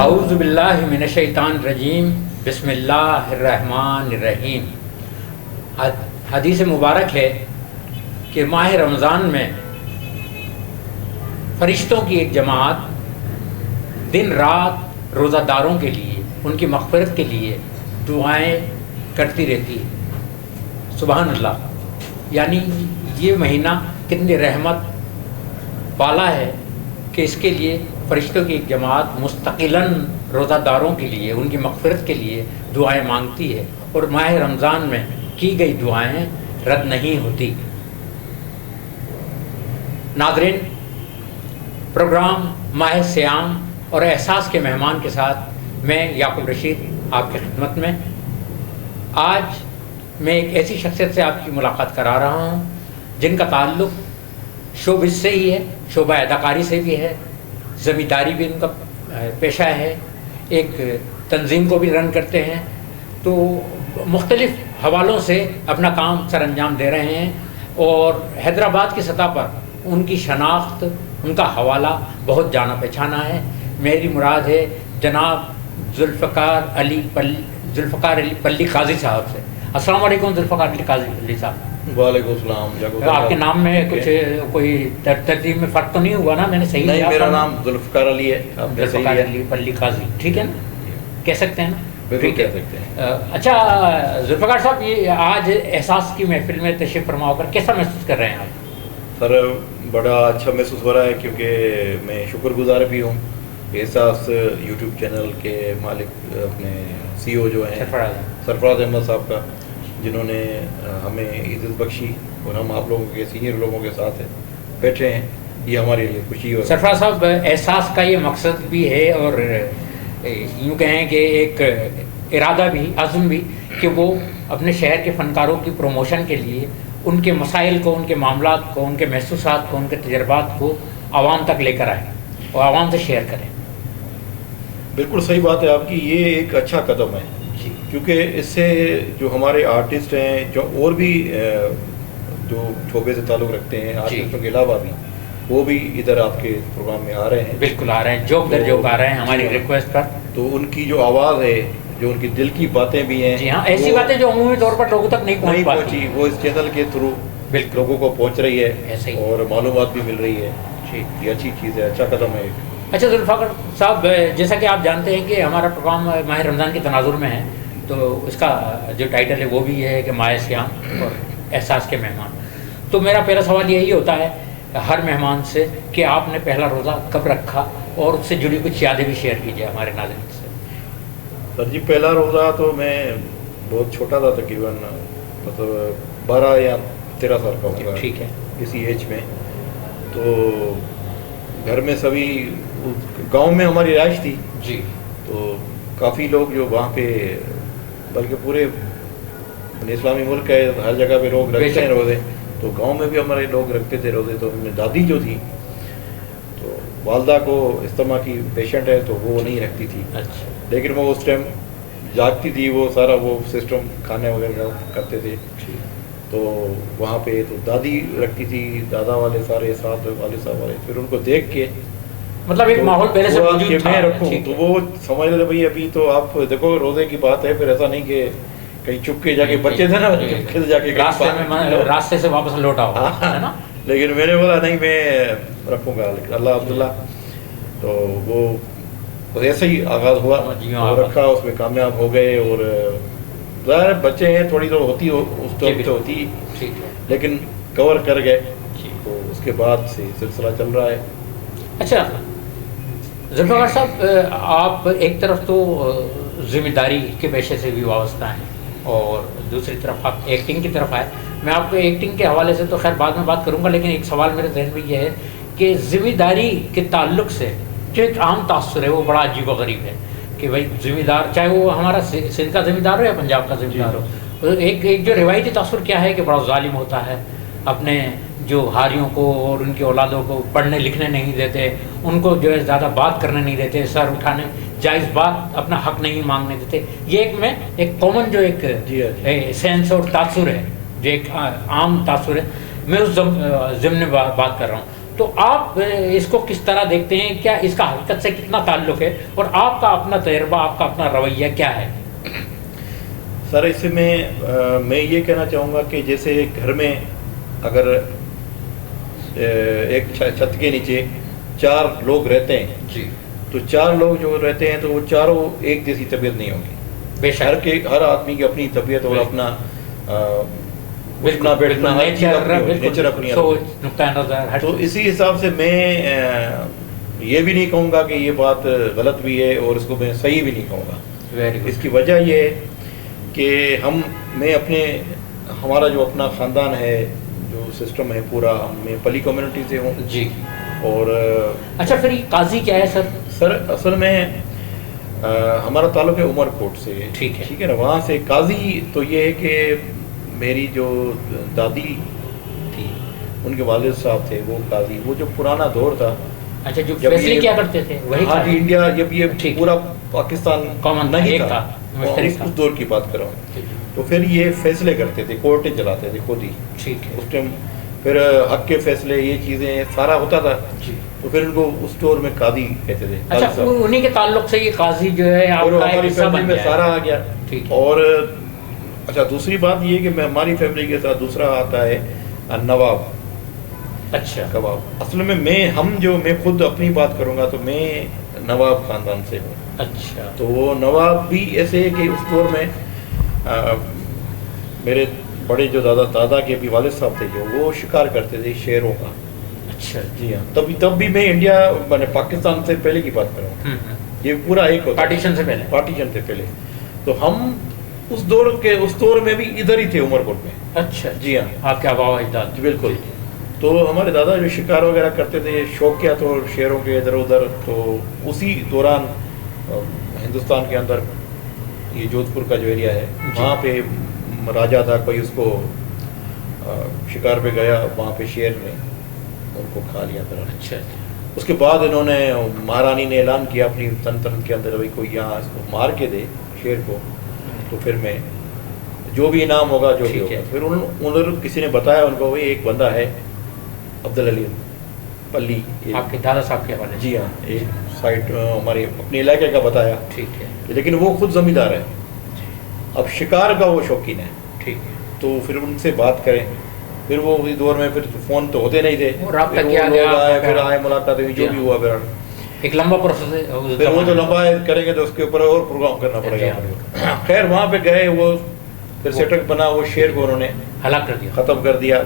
اعوذ باللہ من الشیطان الرجیم، بسم اللہ الرحمن الرحیم۔ حدیث مبارک ہے کہ ماہ رمضان میں فرشتوں کی ایک جماعت دن رات روزہ داروں کے لیے، ان کی مغفرت کے لیے دعائیں کرتی رہتی ہے۔ سبحان اللہ! یعنی یہ مہینہ کتنی رحمت والا ہے کہ اس کے لیے فرشتوں کی ایک جماعت مستقلاً روزہ داروں کے لیے، ان کی مغفرت کے لیے دعائیں مانگتی ہے، اور ماہ رمضان میں کی گئی دعائیں رد نہیں ہوتی۔ ناظرین، پروگرام ماہ سیام اور احساس کے مہمان کے ساتھ میں یعقوب رشید آپ کی خدمت میں۔ آج میں ایک ایسی شخصیت سے آپ کی ملاقات کرا رہا ہوں جن کا تعلق شوبز سے ہی ہے، شعبہ اداکاری سے بھی ہے، زمینداری بھی ان کا پیشہ ہے، ایک تنظیم کو بھی رن کرتے ہیں، تو مختلف حوالوں سے اپنا کام سر انجام دے رہے ہیں، اور حیدرآباد کی سطح پر ان کی شناخت، ان کا حوالہ بہت جانا پہچانا ہے۔ میری مراد ہے جناب ذوالفقار علی پلی قاضی صاحب سے۔ السلام علیکم ذوالفقار علی قاضی پلی صاحب۔ وعلیکم السلام۔ آپ کے نام میں کچھ کوئی ترتیب میں فرق تو نہیں ہوا نا؟ میں نے صحیح نہیں، میرا نام ذوالفقار علی ہے۔ ذوالفقار علی پلی قاضی، ٹھیک ہے نا؟ کہہ سکتے ہیں نا؟ بالکل کہہ سکتے ہیں۔ اچھا ذوالفقار صاحب، یہ آج احساس کی محفل میں تشریف فرما ہو کر کیسا محسوس کر رہے ہیں آپ؟ سر بڑا اچھا محسوس ہو رہا ہے، کیونکہ میں شکر گزار بھی ہوں احساس یوٹیوب چینل کے مالک اپنے سی او جو ہیں سرفراز احمد صاحب کا، جنہوں نے ہمیں عزت بخشی، اور ہم آپ لوگوں کے سینئر لوگوں کے ساتھ بیٹھے ہیں، یہ ہمارے لیے خوشی ہو۔ سرفراز صاحب، احساس کا یہ مقصد بھی ہے، اور یوں کہیں کہ ایک ارادہ بھی، عزم بھی، کہ وہ اپنے شہر کے فنکاروں کی پروموشن کے لیے ان کے مسائل کو، ان کے معاملات کو، ان کے محسوسات کو، ان کے تجربات کو عوام تک لے کر آئیں اور عوام سے شیئر کریں۔ بالکل صحیح بات ہے آپ کی، یہ ایک اچھا قدم ہے، کیونکہ اس سے جو ہمارے آرٹسٹ ہیں، جو اور بھی جو شعبے سے تعلق رکھتے ہیں، آرٹسٹوں کے علاوہ بھی، وہ بھی ادھر آپ کے پروگرام میں آ رہے ہیں۔ بالکل آ رہے ہیں، جوک در جوک آ رہے ہیں ہماری ریکویسٹ پر۔ تو ان کی جو آواز ہے، جو ان کی دل کی باتیں بھی ہیں، جی ہاں، ایسی باتیں جو عمومی طور پر لوگوں تک نہیں پہنچی، وہ اس چینل کے تھرو لوگوں کو پہنچ رہی ہے، اور معلومات بھی مل رہی ہے۔ یہ اچھی چیز ہے، اچھا قدم ہے۔ اچھا ذوالفقار صاحب، جیسا کہ آپ جانتے ہیں کہ ہمارا پروگرام ماہ رمضان کے تناظر میں ہے، تو اس کا جو ٹائٹل ہے وہ بھی یہ ہے کہ ماہ سیام اور احساس کے مہمان۔ تو میرا پہلا سوال یہی ہوتا ہے ہر مہمان سے کہ آپ نے پہلا روزہ کب رکھا، اور اس سے جڑی کچھ یادیں بھی شیئر کیجیے ہمارے ناظرین سے۔ سر جی، پہلا روزہ تو میں بہت چھوٹا تھا، تقریباً مطلب 12 یا 13 سال کا ہوگا، ٹھیک ہے، اسی ایج میں۔ تو گھر میں سبھی، گاؤں میں ہماری رہائش تھی جی، تو کافی لوگ جو وہاں پہ، بلکہ پورے اسلامی ملک ہے، ہر جگہ پہ لوگ رکھتے ہیں روزے، تو گاؤں میں بھی ہمارے لوگ رکھتے تھے روزے۔ تو ہم نے دادی جو تھی، تو والدہ کو استما کی پیشنٹ ہے، تو وہ نہیں رکھتی تھی، اچھا، لیکن وہ اس ٹائم جاگتی تھی، وہ سارا وہ سسٹم کھانے وغیرہ کرتے تھے۔ تو وہاں پہ تو دادی رکھتی تھی، دادا والے سارے ساتھ، والد صاحب والے، پھر ان کو دیکھ کے مطلب ایک ماحول پہلے سے موجود تھا، میں رکھوں، تو وہ سمجھ رہے بھائی ابھی تو آپ دیکھو روزے کی بات ہے، پھر ایسا نہیں کہ کہیں چپ کے جا کے بچے تھے نا، چپ کے جا کے راستے سے واپس لوٹا ہو، ہے نا؟ لیکن میں نے بولا نہیں، میں رکھوں گا اللہ عبداللہ۔ تو وہ ایسے ہی آغاز ہوا، رکھا، اس میں کامیاب ہو گئے، اور ظاہر بچے ہیں، تھوڑی تو ہوتی اس وقت ہوتی، لیکن کور کر گئے، تو اس کے بعد سے سلسلہ چل رہا ہے۔ اچھا ذوالفقار صاحب، آپ ایک طرف تو ذمہ داری کے پیشے سے بھی وابستہ ہیں، اور دوسری طرف آپ ایکٹنگ کی طرف آئے۔ میں آپ کو ایکٹنگ کے حوالے سے تو خیر بعد میں بات کروں گا، لیکن ایک سوال میرے ذہن میں یہ ہے کہ ذمہ داری کے تعلق سے جو ایک عام تاثر ہے وہ بڑا عجیب و غریب ہے کہ بھائی ذمہ دار، چاہے وہ ہمارا سندھ کا ذمہ دار ہو یا پنجاب کا ذمہ دار ہو، ایک جو روایتی تاثر کیا ہے کہ بڑا ظالم ہوتا ہے، اپنے جو ہاریوں کو اور ان کی اولادوں کو پڑھنے لکھنے نہیں دیتے، ان کو جو ہے زیادہ بات کرنے نہیں دیتے، سر اٹھانے، جائز بات، اپنا حق نہیں مانگنے دیتے۔ یہ ایک کامن جو ایک سینس اور تاثر ہے، جو ایک عام تاثر ہے، میں اس ضمن بات کر رہا ہوں۔ تو آپ اس کو کس طرح دیکھتے ہیں؟ کیا اس کا حقیقت سے کتنا تعلق ہے، اور آپ کا اپنا تجربہ، آپ کا اپنا رویہ کیا ہے؟ سر اس میں میں یہ کہنا چاہوں گا کہ جیسے گھر میں اگر ایک چھت کے نیچے 4 لوگ رہتے ہیں جی، تو 4 لوگ جو رہتے ہیں تو وہ چاروں ایک جیسی طبیعت نہیں ہوگی. بے شک، ہر آدمی کی اپنی طبیعت اور اپنا بالکل بیٹھنا نیچر اپنی. تو اسی حساب سے میں یہ بھی نہیں کہوں گا کہ یہ بات غلط بھی ہے اور اس کو میں صحیح بھی نہیں کہوں گا. اس کی وجہ یہ ہے کہ ہمارا جو اپنا خاندان ہے، جو سسٹم ہے پورا، میں پلی کمیونٹی سے ہوں جی. اور اچھا، پھر یہ قاضی کیا ہے سر؟ سر اصل میں ہمارا تعلق ہے عمر کوٹ سے. ٹھیک ہے نا. وہاں سے قاضی تو یہ ہے کہ میری جو دادی تھی ان کے والد صاحب تھے وہ قاضی. وہ جو پرانا دور تھا. اچھا، جو فیصلے کیا کرتے تھے وہی؟ ہاں جی، انڈیا جب یہ پورا پاکستان کامن نہیں تھا، اس دور کی بات کر رہا ہوں. تو پھر یہ فیصلے کرتے تھے، کورٹیں چلاتے تھے خود ہی. ٹھیک ہے. اس ٹائم پھر حق کے فیصلے یہ چیزیں سارا ہوتا تھا. جی. تو پھر ان کو اس دور میں قاضی کہتے تھے. اچھا، انہیں کے تعلق سے یہ قاضی جو ہے آپ کا ہماری فیملی میں سارا آ گیا. اور اچھا، دوسری بات یہ کہ ہماری فیملی کے ساتھ دوسرا آتا ہے نواب. اچھا، کباب. اصل میں میں خود اپنی بات کروں گا تو میں نواب خاندان سے ہوں. اچھا. تو وہ نواب بھی ایسے کہ اس دور میں میرے بڑے جو دادا کے بھی والد صاحب تھے جو وہ شکار کرتے تھے شیروں کا. اچھا. جی ہاں. تب بھی میں انڈیا پاکستان سے پہلے کی بات کر رہا ہوں. یہ پورا ایک ہوتا پارٹیشن سے پہلے. تو ہم اس دور میں بھی ادھر ہی تھے عمر کوٹ میں. اچھا. جی ہاں. آپ کے آبا و اجداد؟ جی بالکل. تو ہمارے دادا جو شکار وغیرہ کرتے تھے، شوق کیا تو شیروں کے ادھر ادھر. تو اسی دوران ہندوستان کے اندر یہ جودھ پور کا جو ایریا ہے وہاں پہ راجا تھا کوئی، اس کو شکار پہ گیا، وہاں پہ شیر نے ان کو کھا لیا تھا. اچھا. اس کے بعد انہوں نے مہارانی نے اعلان کیا اپنی سلطنت کے اندر، بھائی کوئی یہاں اس کو مار کے دے شیر کو، تو پھر میں جو بھی انعام ہوگا جو بھی ہوگا. پھر ادھر کسی نے بتایا ان کو، ایک بندہ ہے عبدالعلی پلی، آپ کے دادا صاحب کے حوالے؟ جی ہاں. ایک سائٹ ہمارے اپنے علاقے کا بتایا. ٹھیک ہے. لیکن وہ خود زمیندار ہے. اب شکار کا وہ شوقین ہے. ٹھیک ہے. تو پھر ان سے بات کریں. پھر وہ اسی دور میں پھر فون تو ہوتے نہیں تھے، رابطہ کیا گیا، پھر آئے ملاقات ہوئی، جو بھی ہوا. پھر ایک لمبا پروسیس ہے. پھر وہ تو لمبا کریں گے تو اس کے اوپر اور پروگرام کرنا پڑے گا. خیر وہاں پہ گئے، وہ پھر سیٹ اپ بنا، وہ شیر کو انہوں نے ہلاک کر دیا، ختم کر دیا.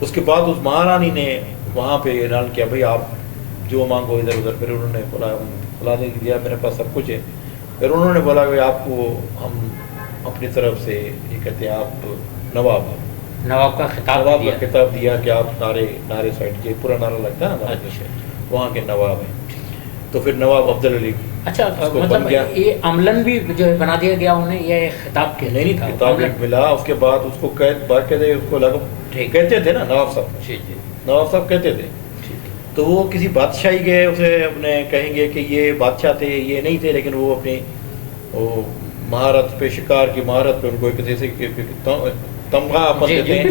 اس کے بعد اس مہارانی نے وہاں پہ اعلان کیا، بھائی آپ جو مانگو ادھر ادھر. پھر انہوں نے بلا دیا، میرے پاس سب کچھ ہے. پھر انہوں نے بولا کہ آپ کو ہم اپنی طرف سے یہ کہتے ہیں آپ نواب کا خطاب دیا کہ آپ نارے سائڈ، یہ پورا نعرہ لگتا ہے نا وہاں کے نواب ہیں. تو پھر نواب عبدالعلی. اچھا، مطلب یہ عملاً بھی جو ہے بنا دیا گیا انہیں، یہ خطاب کے نہیں خطاب ملا. اس کے بعد اس کو باقاعدہ اس کو کہتے تھے نا نواب صاحب. نواب صاحب کہتے تھے. تو وہ کسی بادشاہی گئے، اسے اپنے کہیں گے کہ یہ بادشاہ تھے، یہ نہیں تھے، لیکن وہ اپنی وہ مہارت پہ، شکار کی مہارت پہ ان کو ایک جیسے تمغہ دیتے ہیں.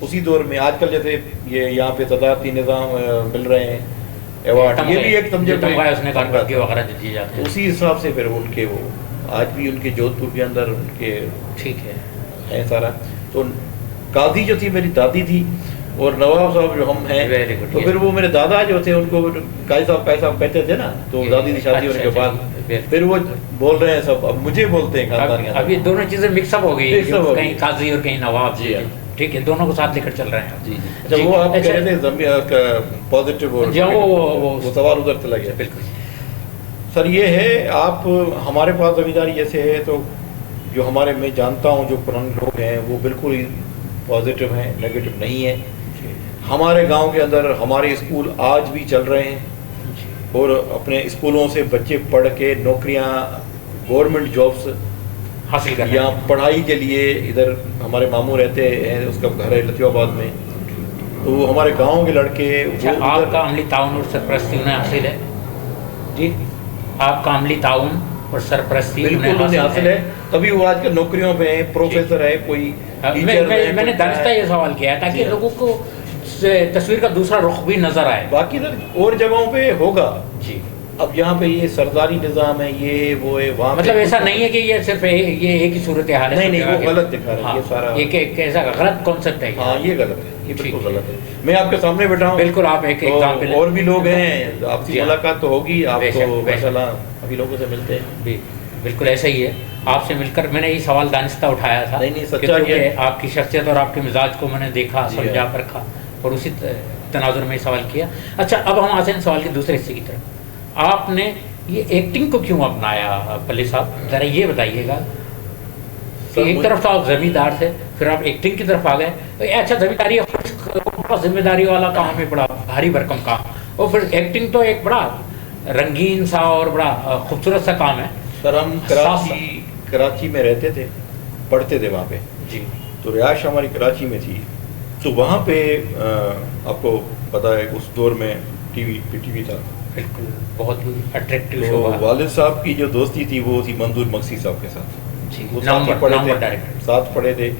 اسی دور میں آج کل جیسے یہ یہاں پہ صدارتی نظام مل رہے ہیں، ایوارڈ، یہ بھی ایک اسی حساب سے. پھر ان کے وہ آج بھی ان کے جودھ پور کے اندر ان کے ٹھیک ہے سارا. تو قاضی جو تھی میری دادی تھی، اور نواب صاحب جو ہم ہیں. تو پھر وہ میرے دادا جو تھے ان کو قاضی صاحب کہتے تھے نا. تو دادی کی شادی ہونے کے بعد پھر وہ بول رہے ہیں سب، اب مجھے بولتے ہیں خاندان کے. اب یہ دونوں چیزیں مکس اپ ہو گئی، کہیں قاضی اور کہیں نواب. جی ٹھیک ہے، دونوں کو ساتھ لے کر چل رہے ہیں. جی اچھا، وہ آپ کہہ رہے تھے پازیٹیو، وہ سوال ادھر چلا گیا. بالکل سر یہ ہے، آپ ہمارے پاس زمینداری جیسے ہے تو جو ہمارے میں جانتا ہوں جو پرانے لوگ ہیں وہ بالکل ہی پازیٹیو ہیں، نیگیٹو نہیں ہے. ہمارے گاؤں کے اندر ہمارے اسکول آج بھی چل رہے ہیں، اور اپنے اسکولوں سے بچے پڑھ کے نوکریاں، گورنمنٹ جابس حاصل کر یا پڑھائی کے لیے. ادھر ہمارے ماموں رہتے ہیں، اس کا گھر ہے لطیف آباد میں. تو وہ ہمارے گاؤں کے لڑکے. آپ کا عملی تعاون اور سرپرستی انہیں حاصل ہے؟ جی آپ کا عملی تعاون اور سرپرستی بالکل انہیں حاصل ہے، تبھی وہ آج کل نوکریوں پہ ہیں، پروفیسر ہے، کوئی ٹیچر ہے. میں نے دانستہ یہ سوال کیا ہے تاکہ لوگوں کو تصویر کا دوسرا رخ بھی نظر آئے. باقی سر اور جگہوں پہ ہوگا جی. اب یہاں پہ یہ سرداری نظام ہے، یہ وہ ہے، وہاں مطلب ایسا نہیں ہے کہ یہ صرف یہ ایک ہی صورت حال ہے. نہیں وہ غلط دکھا رہا ہے یہ سارا. ایک ایسا غلط کانسیپٹ ہے. ہاں یہ غلط ہے، یہ بالکل غلط ہے. میں آپ کے سامنے بیٹھا ہوں. بالکل. آپ ایک ایگزامپل. اور بھی لوگ ہیں، آپ کی ملاقات تو ہوگی، آپ تو ماشاءاللہ ابھی لوگوں سے ملتے ہیں. بالکل ایسا ہی ہے. آپ سے مل کر میں نے یہ سوال دانستہ اٹھایا تھا. نہیں سچا کہ آپ کی شخصیت اور آپ کے مزاج کو میں نے دیکھا، سمجھا، پرکھا اور اسی تناظر میں سوال کیا. اچھا اب ہم آتے ہیں سوال کے دوسرے حصے کی طرف. آپ نے یہ ایکٹنگ کو کیوں اپنایا پلی صاحب؟ ذرا یہ بتائیے گا کہ ایک طرف تو آپ زمیندار تھے، پھر آپ ایکٹنگ کی طرف آ گئے. اچھا زمینداری ذمہ داری والا کام ہے، بڑا بھاری بھرکم کام، اور پھر ایکٹنگ تو ایک بڑا رنگین سا اور بڑا خوبصورت سا کام ہے. سر ہم کراچی میں رہتے تھے، پڑھتے تھے وہاں پہ. جی. تو رہائش ہماری کراچی میں تھی. تو وہاں پہ آپ کو پتہ ہے اس دور میں ٹی وی تھا. بالکل بہت ہی اٹریکٹیو شو. والد صاحب کی جو دوستی تھی وہ تھی منظور مقصی صاحب کے ساتھ. وہ ساتھ پڑھے تھے.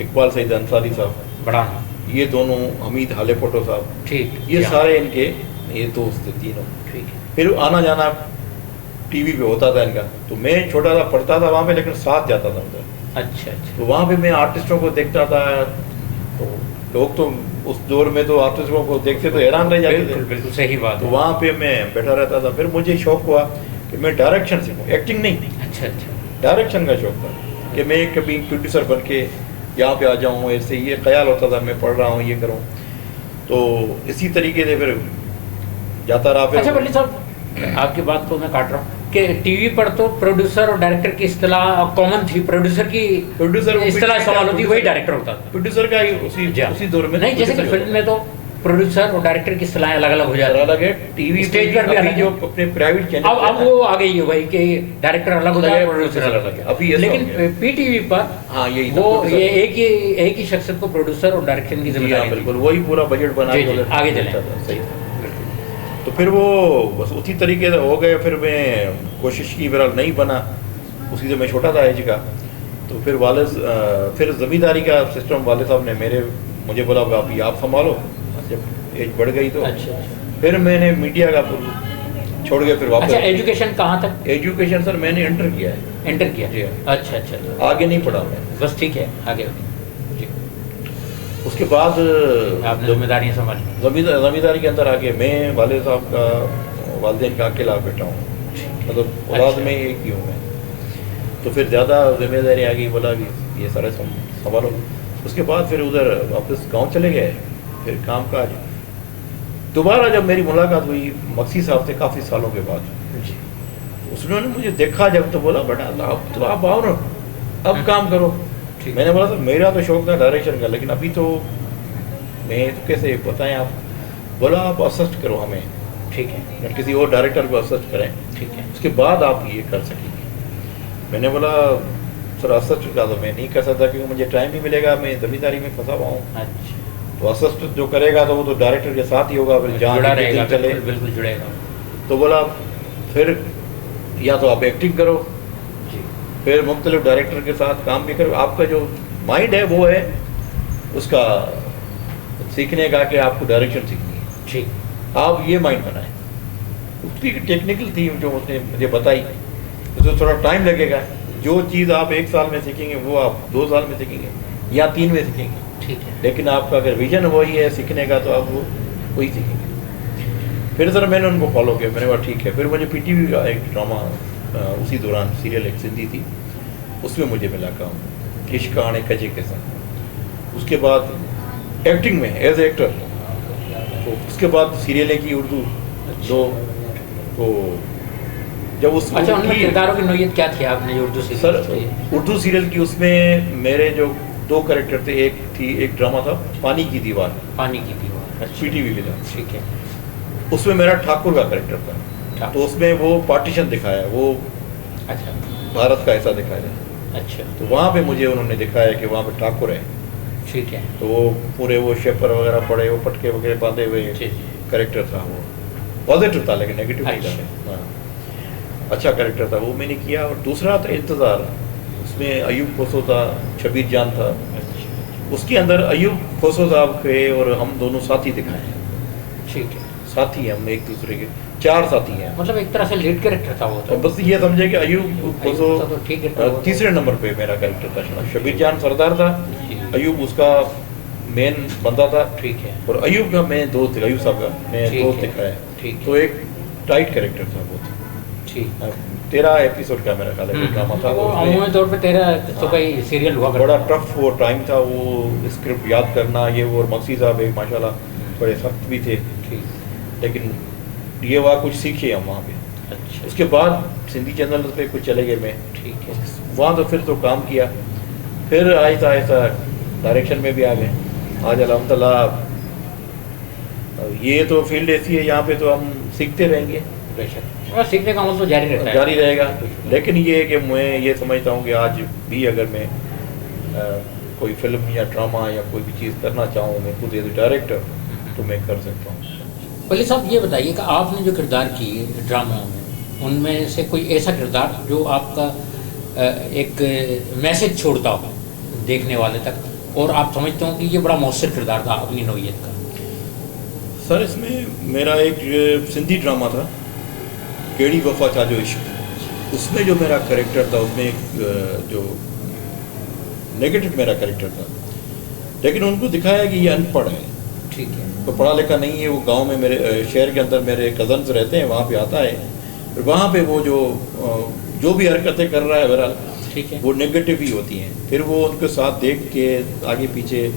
اقبال سعید انصاری صاحب بڑا، یہ دونوں، حمید حالے پھوٹو صاحب، یہ سارے ان کے یہ دوست تھے تینوں. پھر آنا جانا ٹی وی پہ ہوتا تھا ان کا. تو میں چھوٹا تھا، پڑھتا تھا وہاں پہ، لیکن ساتھ جاتا تھا ادھر. اچھا. تو وہاں پہ میں آرٹسٹوں کو دیکھتا تھا. تو لوگ تو اس دور میں تو آرٹسٹوں کو دیکھتے تو حیران رہ جاتے تھے. بالکل صحیح بات. تو وہاں پہ میں بیٹھا رہتا تھا. پھر مجھے شوق ہوا کہ میں ڈائریکشن سیکھوں، ایکٹنگ نہیں. اچھا. ڈائریکشن کا شوق تھا کہ میں کبھی پروڈیوسر بن کے یہاں پہ آ جاؤں. ایسے یہ خیال ہوتا تھا میں پڑھ رہا ہوں یہ کروں. تو اسی طریقے سے پھر جاتا رہا. اچھا بلی صاحب، آپ کی بات کو میں کاٹ رہا ہوں کہ ٹی وی پر تو پروڈیوسر اور ڈائریکٹر کی اصطلاح کامن تھی. پروڈیوسر اصطلاح استعمال ہوتی، وہی ڈائریکٹر ہوتا تھا. پروڈیوسر کا اسی دور میں نہیں، جیسے کہ فلم میں تو پروڈیوسر اور ڈائریکٹر کی اصطلاحیں الگ الگ ہو جاتی ہیں. الگ ہے. ٹی وی اسٹیج پر بھی الگ جو اپنے پرائیویٹ چینل اب وہ آ گئی ہے بھائی کہ ڈائریکٹر الگ ہو جائے، پروڈیوسر الگ ہو جائے. لیکن پی ٹی وی پر ہاں وہ یہ ایک ہی شخصیت کو پروڈیوسر اور ڈائریکشن کی ذمہ داری. بالکل وہی پورا بجٹ بنا کے آگے چلیں. صحیح. تو پھر وہ بس اسی طریقے سے ہو گئے. پھر میں کوشش کی، بہرحال نہیں بنا. اسی سے میں چھوٹا تھا ایج کا. تو پھر زمینداری کا سسٹم والد صاحب نے مجھے بولا ابھی آپ سنبھالو. جب ایج بڑھ گئی تو پھر میں نے میڈیا کا چھوڑ کے پھر واپس. اچھا ایجوکیشن کہاں تک؟ ایجوکیشن سر میں نے انٹر کیا ہے. انٹر کیا؟ جی. اچھا. آگے نہیں پڑھا میں. بس ٹھیک ہے آگے. جی. اس کے بعد آپ نے ذمہ داریاں سنبھالی. زمینداری کے اندر آگے میں والد صاحب کا، والدین کا اکیلا بیٹا ہوں. مطلب اولاد میں ایک ہی ہوں میں. تو پھر زیادہ ذمہ داری آ گئی. بولا کہ یہ سارے سنبھالو. اس کے بعد پھر ادھر واپس گاؤں چلے گئے. پھر کام کاج. دوبارہ جب میری ملاقات ہوئی مقصی صاحب سے کافی سالوں کے بعد، اس نے مجھے دیکھا جب تو بولا بیٹا اب تو آپ آؤ نا، اب کام کرو. میں نے بولا سر میرا تو شوق تھا ڈائریکشن کا، لیکن ابھی تو میں تو کیسے بتائیں آپ. بولا آپ اسسٹ کرو ہمیں. ٹھیک ہے. کسی اور ڈائریکٹر کو اسسٹ کریں. ٹھیک ہے. اس کے بعد آپ یہ کر سکیں گے. میں نے بولا سر اسسٹ کا تو میں نہیں کر سکتا کیونکہ مجھے ٹائم نہیں ملے گا، میں زمینداری میں پھنسا ہوا ہوں. اچھا. تو اسسٹ جو کرے گا تو وہ تو ڈائریکٹر کے ساتھ ہی ہوگا. پھر جہاں رہے گا. بالکل جڑے گا. تو بولا پھر یا تو آپ ایکٹنگ کرو، پھر مختلف ڈائریکٹر کے ساتھ کام بھی کرو. آپ کا جو مائنڈ ہے وہ ہے اس کا سیکھنے کا کہ آپ کو ڈائریکشن سیکھنی ہے. ٹھیک. آپ یہ مائنڈ بنائیں. اس کی ٹیکنیکل تھی جو اس نے مجھے بتائی. اس میں تھوڑا ٹائم لگے گا. جو چیز آپ 1 سال میں سیکھیں گے وہ آپ 2 سال میں سیکھیں گے یا 3 میں سیکھیں گے. ٹھیک ہے. لیکن آپ کا اگر ویژن وہی ہے سیکھنے کا تو آپ وہ وہی سیکھیں گے. پھر سر میں نے ان کو فالو کیا. میں نے کہا ٹھیک ہے. پھر مجھے پی ٹی وی کا ایک ڈرامہ اسی دوران سیریل ایک سندھی تھی، اس میں مجھے ملا کام عشق آنے کجے کے ساتھ. اس کے بعد ایکٹنگ میں ایز اے ایکٹر. اس کے بعد سیریلیں کی اردو 2. تو جب اس کرداروں کی نوعیت کیا تھی آپ نے اردو سیریل؟ سر اردو سیریل کی اس میں میرے جو 2 کریکٹر تھے. ایک ڈرامہ تھا پانی کی دیوار. پانی کی دیوار پی ٹی وی پہ تھا. ٹھیک ہے. اس میں میرا ٹھاکر کا کریکٹر تھا. تو اس میں وہ پارٹیشن دکھایا، وہ اچھا بھارت کا ایسا دکھایا. اچھا. تو وہاں پہ مجھے انہوں نے دکھایا کہ وہاں پہ ٹھاکر ہے. ٹھیک ہے. تو وہ پورے وہ شیپر وغیرہ پڑے، وہ پٹکے وغیرہ باندھے ہوئے کریکٹر تھا. وہ پازیٹیو تھا لیکن نیگیٹو نہیں تھا. ہاں اچھا کریکٹر تھا، وہ میں نے کیا. اور دوسرا تھا انتظار. اس میں ایوب کوسو تھا، شبیر جان تھا. اس کے اندر ایوب خسرو صاحب کے اور ہم دونوں ساتھی دکھائے ہیں. ٹھیک ہے. ساتھی ہیں ہم ایک دوسرے کے, 4 ساتھی ہیں. مطلب ایک طرح سے لیڈ کریکٹر تھا وہ. اور بس یہ سمجھے کہ ایوب خسرو تیسرے نمبر پہ میرا کریکٹر تھا. شبیر جان سردار تھا, ایوب اس کا مین بندہ تھا. ٹھیک ہے. اور ایوب کا میں دوست, ایوب صاحب کا میں دوست دکھایا. تو ایک ٹائٹ کریکٹر تھا وہ. ٹھیک. 13 ایپیسوڈ کا میرا خیال ہے ڈرامہ تھا. عمومی طور پہ 13 تو کئی سیریل ہوا. بڑا ٹف وہ ٹائم تھا, وہ اسکرپٹ یاد کرنا یہ وہ. اور مقصد صاحب ایک ماشاءاللہ بڑے سخت بھی تھے, لیکن یہ ہوا کچھ سیکھے ہم وہاں پہ. اچھا. اس کے بعد سندھی چینل پہ کچھ چلے گئے میں. ٹھیک ہے. وہاں تو پھر تو کام کیا, پھر آہستہ آہستہ ڈائریکشن میں بھی آ گئے. آج الحمدللہ یہ تو فیلڈ ایسی ہے یہاں پہ تو ہم سیکھتے رہیں گے. سیکھنے کا عمل تو جاری رہتا ہے, جاری رہے گا. لیکن یہ کہ میں یہ سمجھتا ہوں کہ آج بھی اگر میں کوئی فلم یا ڈرامہ یا کوئی بھی چیز کرنا چاہوں میں خود ایز اے ڈائریکٹر تو میں کر سکتا ہوں. ولی صاحب یہ بتائیے کہ آپ نے جو کردار کیے ڈراموں میں, ان میں سے کوئی ایسا کردار جو آپ کا ایک میسج چھوڑتا ہو دیکھنے والے تک, اور آپ سمجھتے ہوں کہ یہ بڑا مؤثر کردار تھا اپنی نوعیت کا؟ سر اس میں میرا ایک سندھی ڈرامہ تھا کیڑی وفا چا جو عشق. اس میں جو میرا کریکٹر تھا اس میں ایک جو نیگیٹو میرا کریکٹر تھا, لیکن ان کو دکھایا کہ یہ ان پڑھ ہے. ٹھیک ہے. وہ پڑھا لکھا نہیں ہے. وہ گاؤں میں میرے شہر کے اندر میرے کزنز رہتے ہیں, وہاں پہ آتا ہے. پھر وہاں پہ وہ جو بھی حرکتیں کر رہا ہے بہرحال ٹھیک ہے وہ نیگیٹو ہی ہوتی ہیں. پھر وہ ان کے ساتھ دیکھ کے آگے پیچھے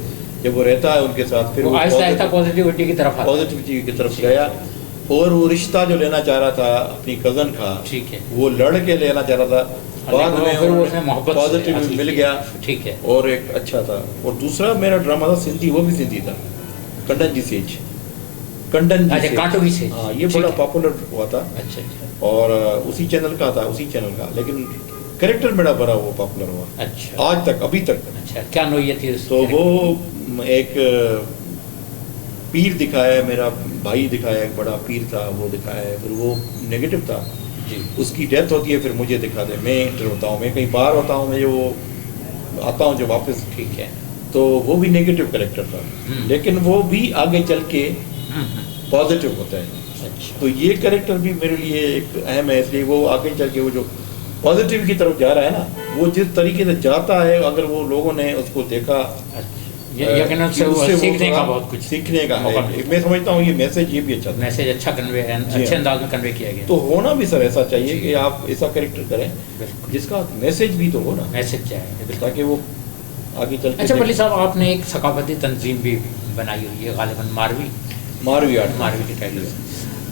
جب وہ رہتا ہے ان کے ساتھ, پھر وہ آہستہ آہستہ پازیٹیوٹی کی طرف گیا. اور وہ رشتہ جو لینا چاہ رہا تھا اپنی کزن کا, ٹھیک ہے, وہ لڑ کے لینا چاہ رہا تھا. بعد میں محبت پازیٹیو مل گیا. ٹھیک ہے. اور ایک اچھا تھا. اور دوسرا میرا ڈرامہ تھا سندھی, وہ بھی سندھی تھا, کنڈن جی سیج. کنڈن جی سیج, ہاں یہ بڑا پاپولر ہوا تھا. اچھا اچھا. اور اسی چینل کا تھا, اسی چینل کا, لیکن کریکٹر میرا بڑا وہ پاپولر ہوا. اچھا. آج تک ابھی تک. اچھا, کیا نوعیت تھی؟ تو وہ ایک پیر دکھایا ہے, میرا بھائی دکھایا ہے, ایک بڑا پیر تھا وہ دکھایا ہے. پھر وہ نیگیٹو تھا جی, اس کی ڈیتھ ہوتی ہے, پھر مجھے دکھا دے. میں انٹر ہوتا ہوں, میں کہیں باہر ہوتا ہوں, میں جو آتا ہوں جو واپس. ٹھیک ہے. تو وہ بھی نیگیٹو کریکٹر تھا, لیکن وہ بھی آگے چل کے پازیٹیو ہوتا ہے. تو یہ کریکٹر بھی میرے لیے ایک اہم ہے, اس لیے وہ آگے چل کے وہ جو پازیٹیو کی طرف جا رہا ہے نا, وہ جس طریقے سے جاتا ہے, اگر وہ لوگوں نے اس کو دیکھا سیکھنے کا بہت کچھ سیکھنے کا ہے. میں سمجھتا ہوں یہ میسج یہ بھی اچھا تھا, میسج اچھا کنوے ہے, اچھے انداز میں کنوے کیا گیا. تو ہونا بھی سر ایسا چاہیے کہ آپ ایسا کریکٹر کریں جس کا میسج بھی تو ہو نا, میسج چاہیے تاکہ وہ آگے چل کے. اچھا ولی صاحب, آپ نے ایک ثقافتی تنظیم بھی بنائی ہوئی ہے غالباً ماروی کی ٹائٹل ہے,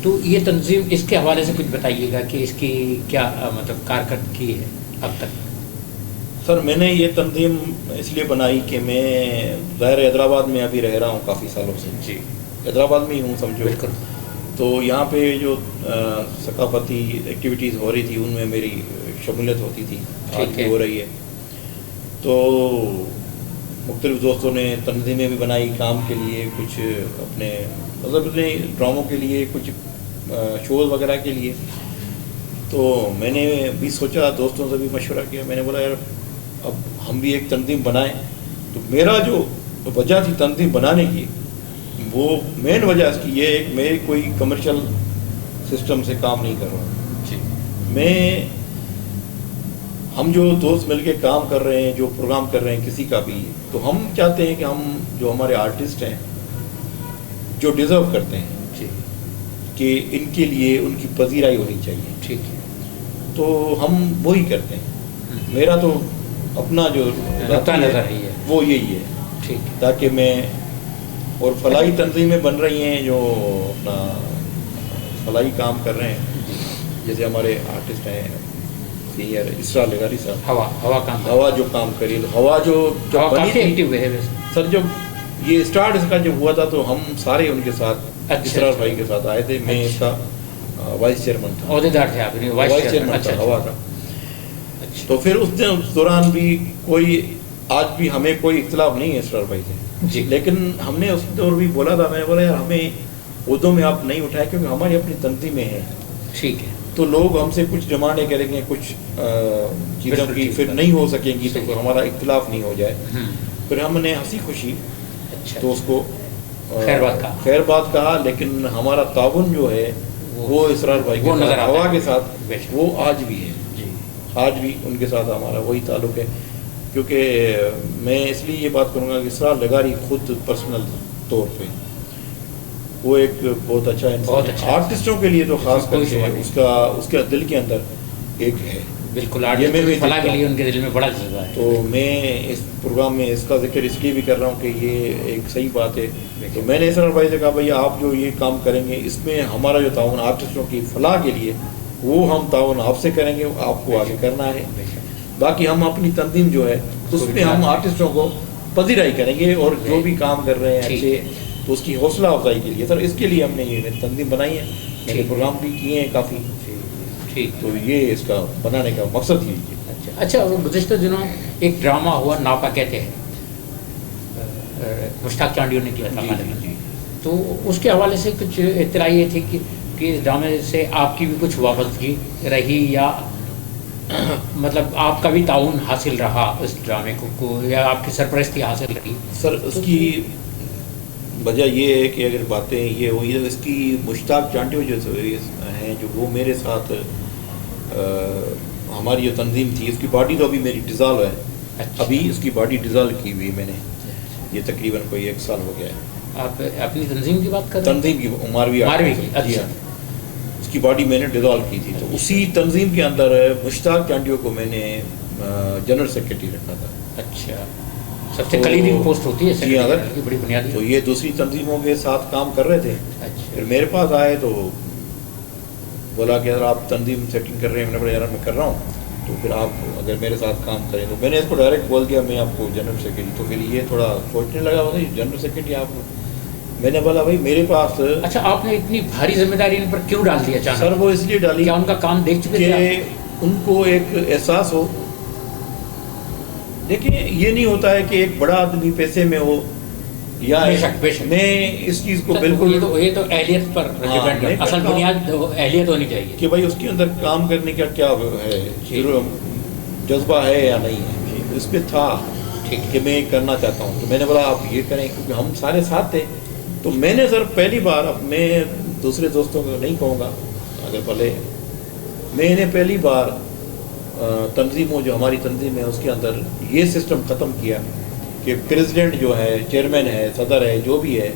تو یہ تنظیم اس کے حوالے سے کچھ بتائیے گا کہ اس کی کیا مطلب کارکردگی ہے اب تک؟ سر میں نے یہ تنظیم اس لیے بنائی کہ میں ظاہر حیدرآباد میں ابھی رہ رہا ہوں کافی سالوں سے. جی, حیدرآباد میں ہی ہوں سمجھو. بالکل. تو یہاں پہ جو ثقافتی ایکٹیویٹیز ہو رہی تھی ان میں میری شمولیت ہوتی تھی, آج بھی ہو رہی ہے. تو مختلف دوستوں نے تنظیمیں بھی بنائی کام کے لیے, کچھ اپنے مطلب اپنے ڈراموں کے لیے, کچھ شوز وغیرہ کے لیے. تو میں نے بھی سوچا, دوستوں سے بھی مشورہ کیا, میں نے بولا یار اب ہم بھی ایک تنظیم بنائیں. تو میرا جو وجہ تھی تنظیم بنانے کی, وہ مین وجہ اس کی یہ ایک, میں کوئی کمرشل سسٹم سے کام نہیں کر رہا ہوں. ہم جو دوست مل کے کام کر رہے ہیں, جو پروگرام کر رہے ہیں کسی کا بھی, تو ہم چاہتے ہیں کہ ہم جو ہمارے آرٹسٹ ہیں جو ڈیزرو کرتے ہیں کہ ان کے لیے ان کی پذیرائی ہونی چاہیے. ٹھیک ہے. تو ہم وہی کرتے ہیں. میرا تو اپنا جو نظر ہے وہ یہی ہے. ٹھیک. تاکہ میں, اور فلاحی تنظیمیں بن رہی ہیں جو اپنا فلاحی کام کر رہے ہیں, جیسے ہمارے آرٹسٹ ہیں سینئر اسرا لگاری صاحب, ہوا جو کام کری, تو ہوا جو سر جب یہ اسٹارٹ اس کا جب ہوا تھا تو ہم سارے ان کے ساتھ اسرار بھائی کے ساتھ آئے تھے. میں اس کا وائس چیئرمین تھا, عہدیدار تھے آپ, وائس چیئرمین تھا ہوا کا. تو پھر اس دوران بھی کوئی, آج بھی ہمیں کوئی اختلاف نہیں ہے اسرار بھائی سے, لیکن ہم نے اس دور بھی بولا تھا, میں نے بولا یار ہمیں عہدوں میں آپ نہیں اٹھائے کیونکہ ہماری اپنی تنظیمیں ہیں. ٹھیک ہے. تو لوگ ہم سے کچھ ڈیمانڈیں کریں گے, کچھ چیزوں کی پھر نہیں ہو سکیں گی, تو ہمارا اختلاف نہیں ہو جائے. پھر ہم نے ہنسی خوشی اچھا تو اس کو خیر بات کہا، لیکن ہمارا تعاون جو ہے وہ اسرار بھائی کے ساتھ، ہوا کے ساتھ، وہ آج بھی ہے. آج بھی ان کے ساتھ ہمارا وہی تعلق ہے. کیونکہ میں اس لیے یہ بات کروں گا کہ اسرار لغاری خود پرسنل طور پہ وہ ایک بہت اچھا انسان ہے. آرٹسٹوں کے لیے تو خاص کر کے اس کے دل کے اندر ایک ہے، بالکل فلاح کے لیے ان کے دل میں بڑا جذبہ ہے. تو میں اس پروگرام میں اس کا ذکر اس لیے بھی کر رہا ہوں کہ یہ ایک صحیح بات ہے. تو میں نے اسرار بھائی سے کہا بھائی آپ جو یہ کام کریں گے اس میں ہمارا جو تعاون آرٹسٹوں کی فلاح کے لیے وہ ہم تعاون آپ سے کریں گے، آپ کو آگے کرنا ہے. باقی ہم اپنی تنظیم جو ہے اس میں ہم آرٹسٹوں کو پذیرائی کریں گے، اور جو بھی کام کر رہے ہیں اچھے تو اس کی حوصلہ افزائی کے لیے سر اس کے لیے ہم نے یہ تنظیم بنائی ہے. میں نے پروگرام بھی کیے ہیں کافی. ٹھیک، تو یہ اس کا بنانے کا مقصد ہی ہے. اچھا گزشتہ دنوں ایک ڈرامہ ہوا ناپا کہتے ہیں، مشتاق چانڈیو نے کیا تھا. تو اس کے حوالے سے کچھ اطلاع یہ تھی کہ اس ڈرامے سے آپ کی بھی کچھ وابستگی رہی، یا مطلب آپ کا بھی تعاون حاصل رہا اس ڈرامے کو، یا آپ کی سرپرستی حاصل رہی؟ سر اس کی وجہ یہ ہے کہ اگر باتیں یہ ہوئی ہے، اس کی مشتاق چانڈیو جو ہیں جو وہ میرے ساتھ ہماری جو تنظیم تھی، اس کی باڈی تو ابھی میری ڈیزالو ہے. ابھی اس کی باڈی ڈیزالو کی ہوئی میں نے، یہ تقریباً کوئی 1 سال ہو گیا ہے. آپ اپنی تنظیم کی بات کر رہے ہیں؟ تنظیم کی ماروی کی. اچھا. اس کی باڈی میں نے ڈیزالو کی تھی. تو اسی تنظیم کے اندر مشتاق چانڈیو کو میں نے جنرل سیکرٹری رکھا تھا. اچھا، سب سے کلیدی پوسٹ ہوتی ہے کی بڑی بنیادی. تو یہ دوسری تنظیموں کے ساتھ کام کر رہے تھے. پھر میرے پاس آئے تو بولا کہ اگر آپ تنظیم سیٹنگ کر رہے ہیں، میں نے بولا یار میں کر رہا ہوں، تو پھر آپ اگر میرے ساتھ کام کریں. تو میں نے اس کو ڈائریکٹ بول دیا میں آپ کو جنرل سیکرٹری. تو پھر یہ تھوڑا سوچنے لگا ہوگا جنرل سیکرٹری آپ. میں نے بولا بھائی میرے پاس. اچھا، آپ نے اتنی بھاری ذمہ داری ان پر کیوں ڈال دیا؟ سر وہ اس لیے ڈالی کیا ان کا کام دیکھ چکے کہ ان کو ایک احساس ہو. دیکھیں یہ نہیں ہوتا ہے کہ ایک بڑا آدمی پیسے میں ہو یا میں اس چیز کو بالکل یہ تو اہلیت پر اصل بنیاد اہلیت ہونی چاہیے کہ بھائی اس کے اندر کام کرنے کا کیا ہے، جذبہ ہے یا نہیں ہے. اس پہ تھا کہ میں کرنا چاہتا ہوں. تو میں نے بولا آپ یہ کریں کیونکہ ہم سارے ساتھ تھے. تو میں نے سر پہلی بار، اب میں دوسرے دوستوں کو نہیں کہوں گا اگر بھلے، میں نے پہلی بار تنظیموں جو ہماری تنظیم ہے اس کے اندر یہ سسٹم ختم کیا کہ پریزیڈنٹ جو ہے، چیئرمین ہے، صدر ہے، جو بھی ہے،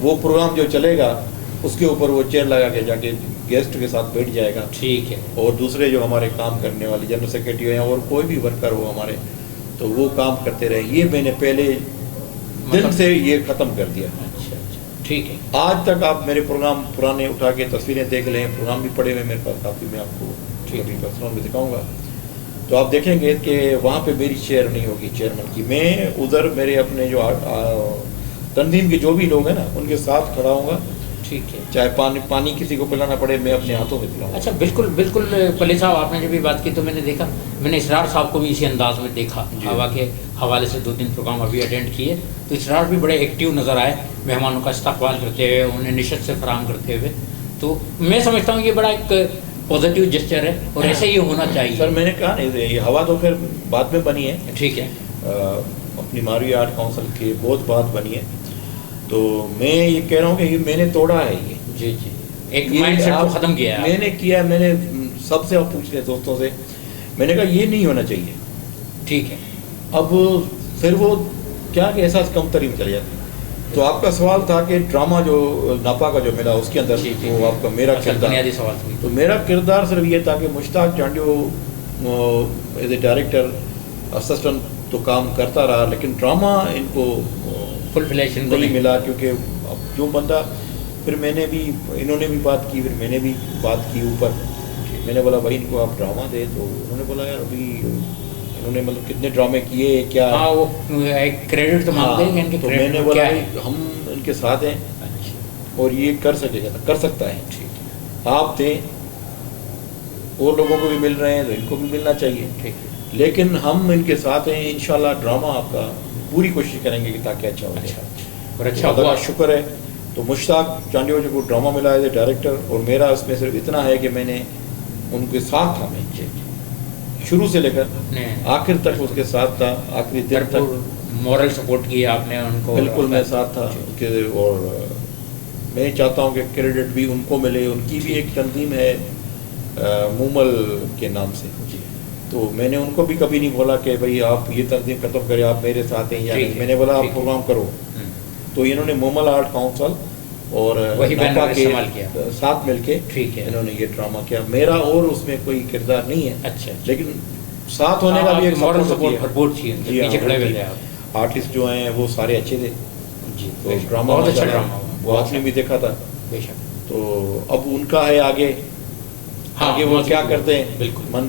وہ پروگرام جو چلے گا اس کے اوپر وہ چیئر لگا کے جا کے گیسٹ کے ساتھ بیٹھ جائے گا. ٹھیک ہے. اور دوسرے جو ہمارے کام کرنے والے جنرل سیکرٹری ہیں اور کوئی بھی ورکر ہو ہمارے، تو وہ کام کرتے رہے. یہ میں نے پہلے دن سے یہ ختم کر دیا. ٹھیک ہے. آج تک آپ میرے پروگرام پرانے اٹھا کے تصویریں دیکھ لیں، پروگرام بھی پڑے ہوئے میرے پاس کافی، میں آپ کو پرسنل میں دکھاؤں گا. تو آپ دیکھیں گے کہ وہاں پہ میری چیئر نہیں ہوگی چیئرمین کی. میں ادھر میرے اپنے جو تنظیم کے جو بھی لوگ ہیں نا ان کے ساتھ کھڑا ہوں گا. ٹھیک ہے. چاہے پانی کسی کو پلانا پڑے میں اپنے ہاتھوں میں پلاؤں. اچھا، بالکل پلی صاحب آپ نے جب بھی بات کی تو میں نے دیکھا، میں نے اسرار صاحب کو بھی اسی انداز میں دیکھا. ہوا کے حوالے سے 2-3 پروگرام ابھی اٹینڈ کیے تو اسرار بھی بڑے ایکٹیو نظر آئے، مہمانوں کا استقبال کرتے ہوئے، انہیں نشست سے فراہم کرتے ہوئے. تو میں سمجھتا ہوں یہ بڑا ایک پازیٹیو جسچر ہے اور ایسے ہی ہونا چاہیے. سر میں نے کہا نہیں، یہ ہوا تو پھر بعد میں بنی ہے. ٹھیک ہے. اپنی ماروی آرٹ کونسل کی بہت بات بنی ہے. تو میں یہ کہہ رہا ہوں کہ یہ میں نے توڑا ہے. یہ جی ایک مائنڈ سیٹ کو ختم کیا ہے میں نے کیا. میں نے سب سے پوچھ لیا دوستوں سے، میں نے کہا یہ نہیں ہونا چاہیے. ٹھیک ہے. اب پھر وہ کیا کہ احساس کم ترین چل جاتا. تو آپ کا سوال تھا کہ ڈرامہ جو ناپا کا جو ملا اس کے اندر وہ آپ کا میرا کردار، بنیادی سوال تھا. تو میرا کردار صرف یہ تھا کہ Mushtaq Chandio as a director assistant تو کام کرتا رہا، لیکن ڈرامہ ان کو فل فلیشن نہیں ملا. کیونکہ اب جو بندہ، پھر میں نے بھی، انہوں نے بھی بات کی، پھر میں نے بھی بات کی اوپر. میں نے بولا بھائی ان کو آپ ڈرامہ دے. تو انہوں نے بولا یار ابھی انہوں نے مطلب کتنے ڈرامے کیے کیا. ہاں وہ کریڈٹ تو مانگتے ہیں ان کے. تو میں نے بولا ہم ان کے ساتھ ہیں اور یہ کر سکتا ہے. آپ دیں، اور لوگوں کو بھی مل رہے ہیں تو ان کو بھی ملنا چاہیے. ٹھیک ہے. لیکن ہم ان کے ساتھ ہیں. انشاءاللہ ڈرامہ آپ کا پوری کوشش کریں گے کہ تاکہ اچھا ہو جائے. اور اچھا ہوا، شکر ہے. تو مشتاق چانڈیو جو کو ڈرامہ ملا ہے ڈائریکٹر، اور میرا اس میں صرف اتنا ہے کہ میں نے ان کے ساتھ تھا، میں شروع سے لے کر آخر تک اس کے ساتھ تھا، آخری دن تک مورل سپورٹ کیا آپ نے ان کو؟ بالکل میں ساتھ تھا کہ، اور میں چاہتا ہوں کہ کریڈٹ بھی ان کو ملے. ان کی بھی ایک تنظیم ہے مومل کے نام سے، تو میں نے ان کو بھی کبھی نہیں بولا کہ بھائی آپ یہ تنظیم ختم کریں، آپ میرے ساتھ ہیں یا نہیں. میں نے بولا آپ پروگرام کرو. تو انہوں نے مومل آرٹ کاؤنسل اور ناپا کے ساتھ مل کے انہوں نے یہ ڈرامہ کیا. میرا اور اس میں کوئی کردار نہیں ہے. اچھا. لیکن ساتھ ہونے کا بھی ایک سپورٹ کیا. آرٹسٹ جو ہیں وہ سارے اچھے تھے جی. تو ڈرامہ بہت اچھا ڈرامہ وہ آپ نے بھی دیکھا تھا. بے شک. تو اب ان کا ہے آگے وہ کیا کرتے ہیں. بالکل من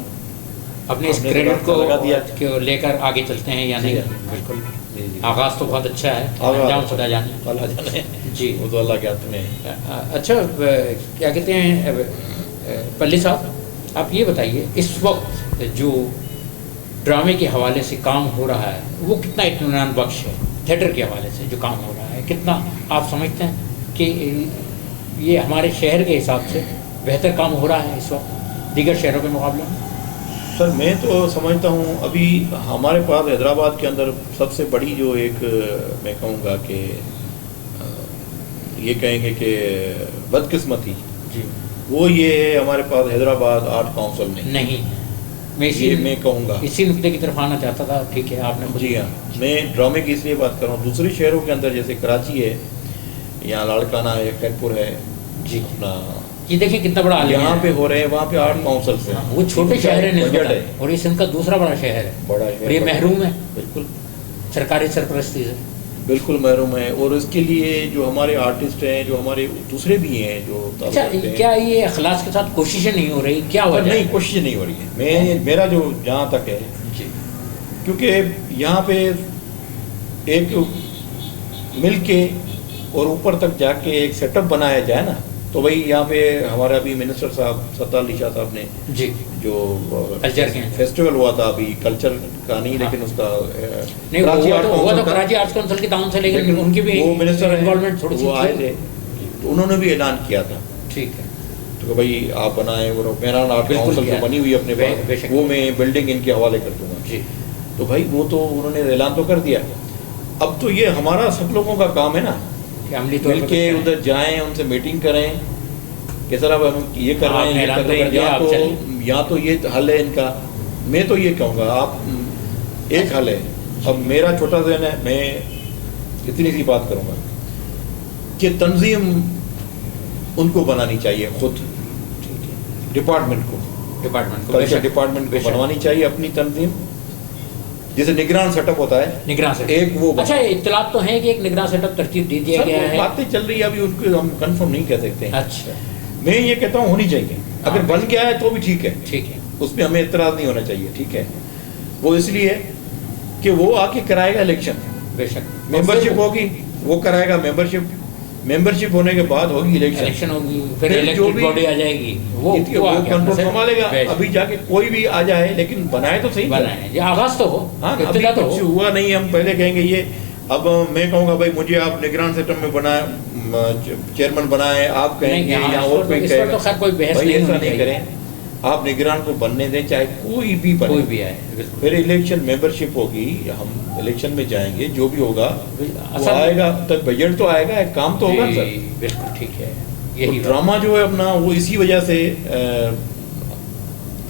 اپنے اس کریڈٹ کو لے کر آگے چلتے ہیں یا نہیں. بالکل. آغاز تو بہت اچھا ہے، انجام خدا جانے. جی وہ تو اللہ کے ہاتھ میں. اچھا کیا کہتے ہیں پلی صاحب، آپ یہ بتائیے اس وقت جو ڈرامے کے حوالے سے کام ہو رہا ہے وہ کتنا اطمینان بخش ہے؟ تھیٹر کے حوالے سے جو کام ہو رہا ہے کتنا آپ سمجھتے ہیں کہ یہ ہمارے شہر کے حساب سے بہتر کام ہو رہا ہے اس وقت دیگر شہروں کے مقابلے میں؟ سر میں تو سمجھتا ہوں ابھی ہمارے پاس حیدرآباد کے اندر سب سے بڑی جو ایک میں کہوں گا کہ یہ کہیں گے کہ بدقسمتی جی وہ یہ ہے ہمارے پاس حیدرآباد آرٹ کاؤنسل نہیں. میں کہوں گا اسی نقطے کی طرف آنا چاہتا تھا. ٹھیک ہے آپ نے. جی ہاں میں ڈرامے کی اس لیے بات کر رہا ہوں. دوسرے شہروں کے اندر جیسے کراچی ہے، یہاں لاڑکانہ ہے، خیرپور ہے، جی اپنا یہ دیکھیں کتنا بڑا یہاں پہ ہو رہے ہیں، وہاں پہ آرٹ کاؤنسل سے. وہ چھوٹے شہر ہے اور یہ سندھ کا دوسرا بڑا شہر ہے. بڑا اور یہ محروم ہے بالکل سرکاری سرپرستی سے. بالکل محروم ہے. اور اس کے لیے جو ہمارے آرٹسٹ ہیں، جو ہمارے دوسرے بھی ہیں جو کیا یہ اخلاص کے ساتھ کوششیں نہیں ہو رہی؟ کیا وجہ؟ نہیں کوششیں نہیں ہو رہی ہے. میرا جو جہاں تک ہے جی کیونکہ یہاں پہ ایک مل کے اور اوپر تک جا کے ایک سیٹ اپ بنایا جائے نا، تو وہی یہاں پہ ہمارا ابھی منسٹر صاحب ستار علی شاہ صاحب نے جی جو کلچر فیسٹیول ہوا تھا، ابھی کلچر کا نہیں لیکن اس کا کراچی آرٹس کونسل کے تعاون سے، لیکن ان کی بھی وہ منسٹر انوالومنٹ تھوڑی سی وہ آئے تھے تو انہوں نے بھی اعلان کیا تھا. ٹھیک ہے تو بھائی آپ بنائیں. وہ میران آرٹ کاؤنسل جو بنی ہوئی اپنے پاس وہ میں بلڈنگ ان کے حوالے کر دوں گا. جی تو بھائی وہ تو انہوں نے اعلان تو کر دیا. اب تو یہ ہمارا سب لوگوں کا کام ہے نا عملی طور مل کے ادھر جائیں، ان سے میٹنگ کریں کہ سر اب ہم یہ کر رہے ہیں، یا تو یہ حل ہے ان کا. میں تو یہ کہوں گا آپ ایک حل ہے. اب میرا چھوٹا ذہن ہے، میں اتنی سی بات کروں گا کہ تنظیم ان کو بنانی چاہیے، خود ڈپارٹمنٹ کو کلچر ڈپارٹمنٹ کو بنوانی چاہیے اپنی تنظیم، جیسے نگران سیٹ اپ ہوتا ہے. نگران سیٹ ایک وہ اچھا اطلاعات تو ہیں کہ ایک نگران سیٹ اپ ترتیب دے دیا گیا ہے. باتیں چل رہی ہے ابھی، ان کو ہم کنفرم نہیں کہہ سکتے ہیں. اچھا میں یہ کہتا ہوں ہونی چاہیے. اگر بن گیا ہے تو بھی ٹھیک ہے، ٹھیک ہے، اس پہ ہمیں اعتراض نہیں ہونا چاہیے. ٹھیک ہے، وہ اس لیے کہ وہ آ کے کرائے گا الیکشن. بے شک ممبرشپ ہوگی، وہ کرائے گا ممبرشپ ہونے کے بعد ہوگی الیکشن ہوگی، پھر الیکٹڈ باڈی آ جائے گی، وہ کنٹرول سنبھالے گا. ابھی جا کے کوئی بھی آ جائے لیکن بنائے تو صحیح، بنائے یہ آغاز تو ہو. ہاں ابھی کچھ ہوا نہیں. ہم پہلے کہیں گے یہ، اب میں کہوں گا بھائی مجھے آپ نگران سسٹم میں بنائے، چیئرمین بنائے، آپ کہیں گے یا اور کوئی کہے گا. بھائی ایسا نہیں کریں، آپ نگران کو بننے دیں، چاہے کوئی بھی بنے، کوئی بھی آئے. پھر الیکشن ممبرشپ ہوگی، ہم الیکشن میں جائیں گے، جو بھی ہوگا وہ آئے گا. تک بجٹ تو آئے گا، ایک کام تو ہوگا سر. بالکل ٹھیک ہے. یہی ڈرامہ جو ہے اپنا وہ اسی وجہ سے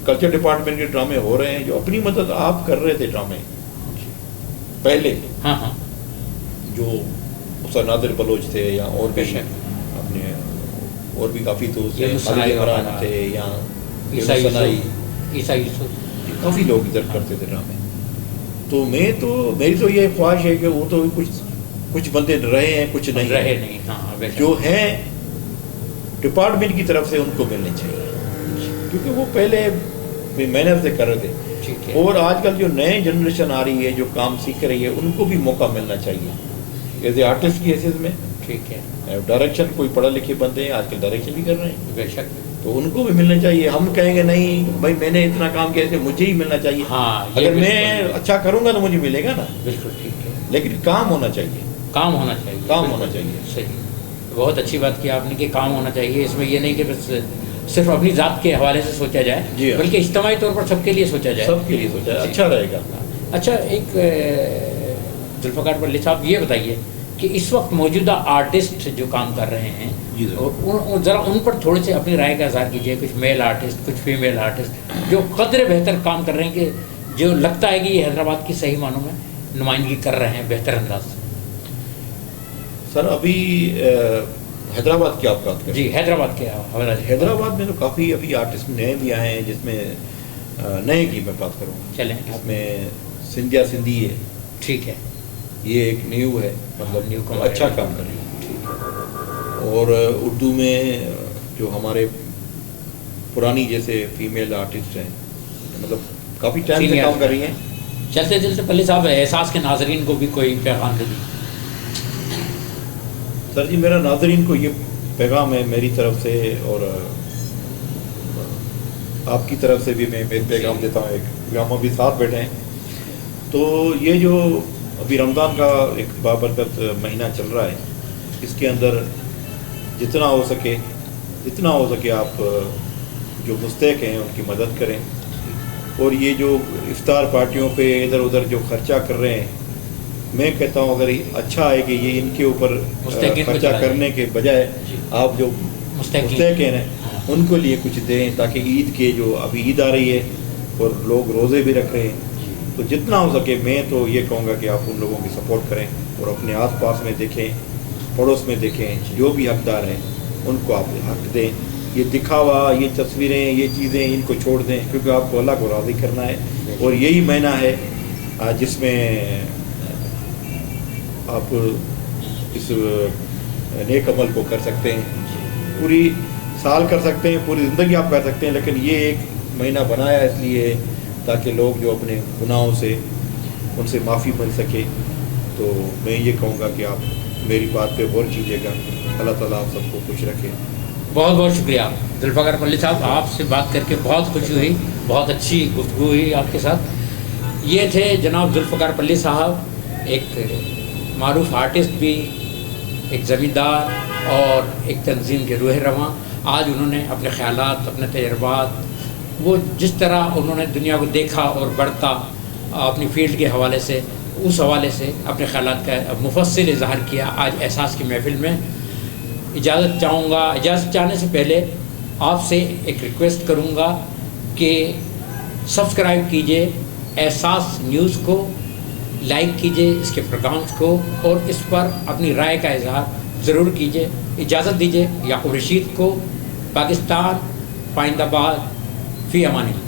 کلچر ڈپارٹمنٹ کے ڈرامے ہو رہے ہیں، جو اپنی مدد آپ کر رہے تھے ڈرامے پہلے. ہاں ہاں جو سر نادر بلوچ تھے یا اور بھی اپنے اور بھی کافی دوست تھے، یا کافی لوگ ادھر کرتے تھے ڈرامے. تو میری تو یہ خواہش ہے کہ وہ تو کچھ بندے رہے ہیں، کچھ نہیں رہے. جو ہیں ڈپارٹمنٹ کی طرف سے ان کو ملنے چاہیے، کیونکہ وہ پہلے محنت سے کر رہے تھے. اور آج کل جو نئے جنریشن آ رہی ہے، جو کام سیکھ رہی ہے، ان کو بھی موقع ملنا چاہیے ایز اے آرٹسٹ کی حیثیت میں. ٹھیک ہے، ڈائریکشن کوئی پڑھے لکھے بندے ہیں آج کل ڈائریکشن بھی کر رہے ہیں. بے شک، تو ان کو بھی ملنا چاہیے. ہم کہیں گے نہیں بھائی میں نے اتنا کام کیا کہ مجھے ہی ملنا چاہیے. اگر میں اچھا کروں گا تو مجھے ملے گا نا. بالکل ٹھیک ہے، لیکن کام ہونا چاہیے. کام ہونا چاہیے، کام ہونا چاہیے. صحیح، بہت اچھی بات کی آپ نے کہ کام ہونا چاہیے. اس میں یہ نہیں کہ بس صرف اپنی ذات کے حوالے سے سوچا جائے، بلکہ اجتماعی طور پر سب کے لیے سوچا جائے. سب کے لیے سوچا جائے، اچھا رہے گا. اچھا ایک ذوالفقار پلی صاحب یہ بتائیے کہ اس وقت موجودہ آرٹسٹ جو کام کر رہے ہیں ذرا ان پر تھوڑے سے اپنی رائے کا اظہار کیجیے. کچھ میل آرٹسٹ، کچھ فیمیل آرٹسٹ جو قدر بہتر کام کر رہے ہیں، کہ جو لگتا ہے کہ یہ حیدرآباد کی صحیح معنوں میں نمائندگی کر رہے ہیں بہتر انداز سے. سر ابھی حیدرآباد کی آپ بات کریں؟ جی حیدرآباد کے حوالہ. حیدرآباد میں تو کافی ابھی آرٹسٹ نئے بھی آئے ہیں، جس میں نئے کی میں بات کروں گا. چلیں اس میں سندھیا سندھی ہے. ٹھیک ہے. یہ ایک نیو ہے، مطلب نیو کو اچھا کام کر رہی ہے. اور اردو میں جو ہمارے پرانی جیسے فیمیل آرٹسٹ ہیں، مطلب کافی ٹائم سے کام کر رہی ہیں. چلتے چلتے پلی صاحب احساس کے ناظرین کو بھی کوئی پیغام دے دیجیے. سر جی میرا ناظرین کو یہ پیغام ہے میری طرف سے، اور آپ کی طرف سے بھی میں پیغام دیتا ہوں. ایک ہم ابھی ساتھ بیٹھے ہیں، تو یہ جو ابھی رمضان کا ایک بابرکت مہینہ چل رہا ہے، اس کے اندر جتنا ہو سکے آپ جو مستحق ہیں ان کی مدد کریں. اور یہ جو افطار پارٹیوں پہ ادھر ادھر جو خرچہ کر رہے ہیں، میں کہتا ہوں اگر اچھا ہے کہ یہ ان کے اوپر خرچہ کرنے کے بجائے آپ جو مستحق ہیں ان کو لیے کچھ دیں، تاکہ عید کے جو ابھی عید آ رہی ہے اور لوگ روزے بھی رکھ رہے ہیں. تو جتنا ہو سکے میں تو یہ کہوں گا کہ آپ ان لوگوں کی سپورٹ کریں، اور اپنے آس پاس میں دیکھیں، پڑوس میں دیکھیں، جو بھی حقدار ہیں ان کو آپ حق دیں. یہ دکھاوا، یہ تصویریں، یہ چیزیں ان کو چھوڑ دیں، کیونکہ آپ کو اللہ کو راضی کرنا ہے. اور یہی مہینہ ہے جس میں آپ اس نیک عمل کو کر سکتے ہیں. پوری سال کر سکتے ہیں، پوری زندگی آپ کر سکتے ہیں، لیکن یہ ایک مہینہ بنایا اس لیے تاکہ لوگ جو اپنے گناہوں سے ان سے معافی مل سکے. تو میں یہ کہوں گا کہ آپ میری بات پہ غور کیجیے گا. اللہ تعالیٰ آپ سب کو خوش رکھے. بہت بہت شکریہ ذوالفقار پلی صاحب، آپ سے بات کر کے بہت خوشی ہوئی، بہت اچھی گفتگو ہوئی آپ کے ساتھ. یہ تھے جناب ذوالفقار پلی صاحب، ایک معروف آرٹسٹ بھی، ایک زمیندار اور ایک تنظیم کے روح رواں. آج انہوں نے اپنے خیالات، اپنے تجربات، وہ جس طرح انہوں نے دنیا کو دیکھا اور بڑھتا اپنی فیلڈ کے حوالے سے، اس حوالے سے اپنے خیالات کا مفصل اظہار کیا آج احساس کی محفل میں. اجازت چاہوں گا. اجازت چاہنے سے پہلے آپ سے ایک ریکویسٹ کروں گا کہ سبسکرائب کیجئے احساس نیوز کو، لائک کیجئے اس کے پروگرامز کو، اور اس پر اپنی رائے کا اظہار ضرور کیجئے. اجازت دیجئے. یعقوب رشید کو. پاکستان، پائند آباد، فی امان اللہ.